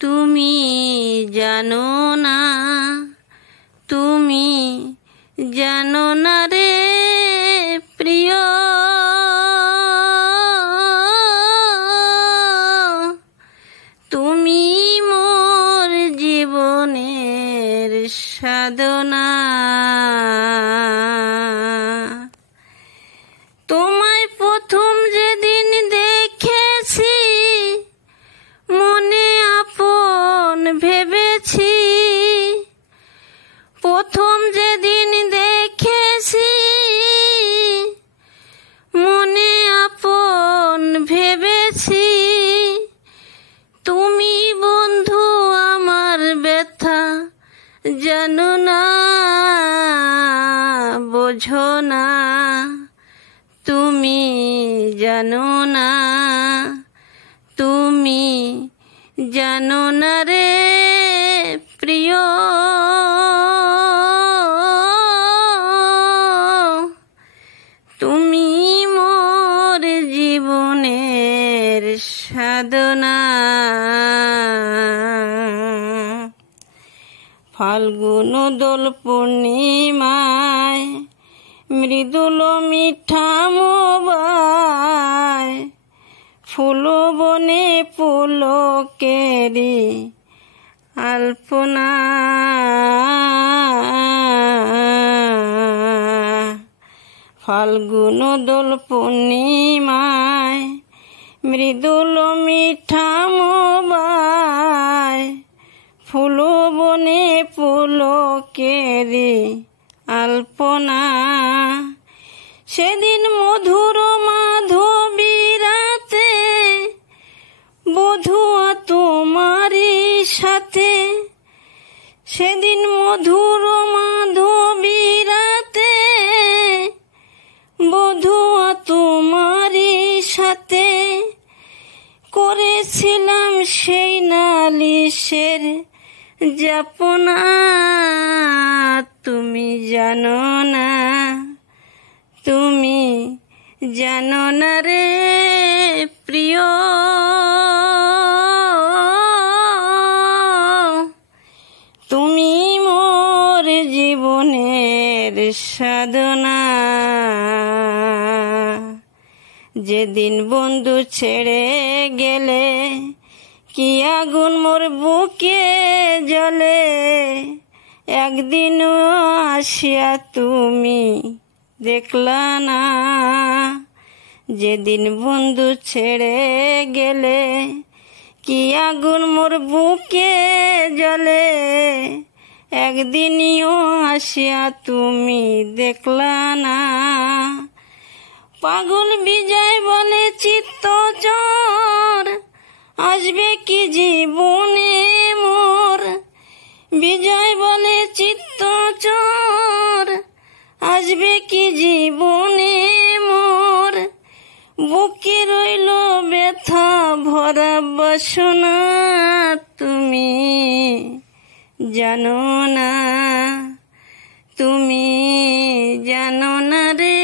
তুমি জানো না, তুমি জানো না রে প্রিয়, তুমি মোর জীবনের সাধনা। তোমায় প্রথম যেদিন দেখেছি মনে আপন ভেবেছি, প্রথম যেদিন দেখেছি মনে আপন ভেবেছি, তুমি বন্ধু আমার ব্যথা জানো না, বোঝো না, তুমি জানো না, তুমি জানো না রে প্রিয়, তুমি মোর জীবনের সাধনা। ফাল্গুন দোল পূর্ণিমায় মৃদুল মিঠা মোবায়, ফুল বনে পুলকেরি আলপনা, ফাল্গুন দোল পূর্ণিমায় মৃদুল মিঠা মোবায়, ফুল বনে পুলকেরি আলপনা, সেদিন মধুর মাধবী রাতে বধূয়া তোমারই সাথে, সেদিন মধুর মাধবী রাতে বধূয়া তোমারই সাথে, করেছিলাম সেই নালিশের যাপনা, তুমি জানো না, তুমি জানো না রে প্রিয়, তুমি মোর জীবনের সাধনা। যেদিন বন্ধু ছেড়ে গেলে কি আগুন মোর বুকে জ্বলে, একদিনও আসিয়া তুমি দেখলা না, যেদিন বন্ধু ছেড়ে গেলে কি আগুন মোর বুকে জ্বলে, একদিনও আসিয়া তুমি দেখলা না। পাগল বিজয় বলে চিত্তচর আসবে কি জীবনে মোর, বিজয় বলে চিত্তচর আসবে কি জীবনে মোর, বুকে রইল ব্যথা ভরা বাসনা, তুমি জানো না, তুমি জানো না রে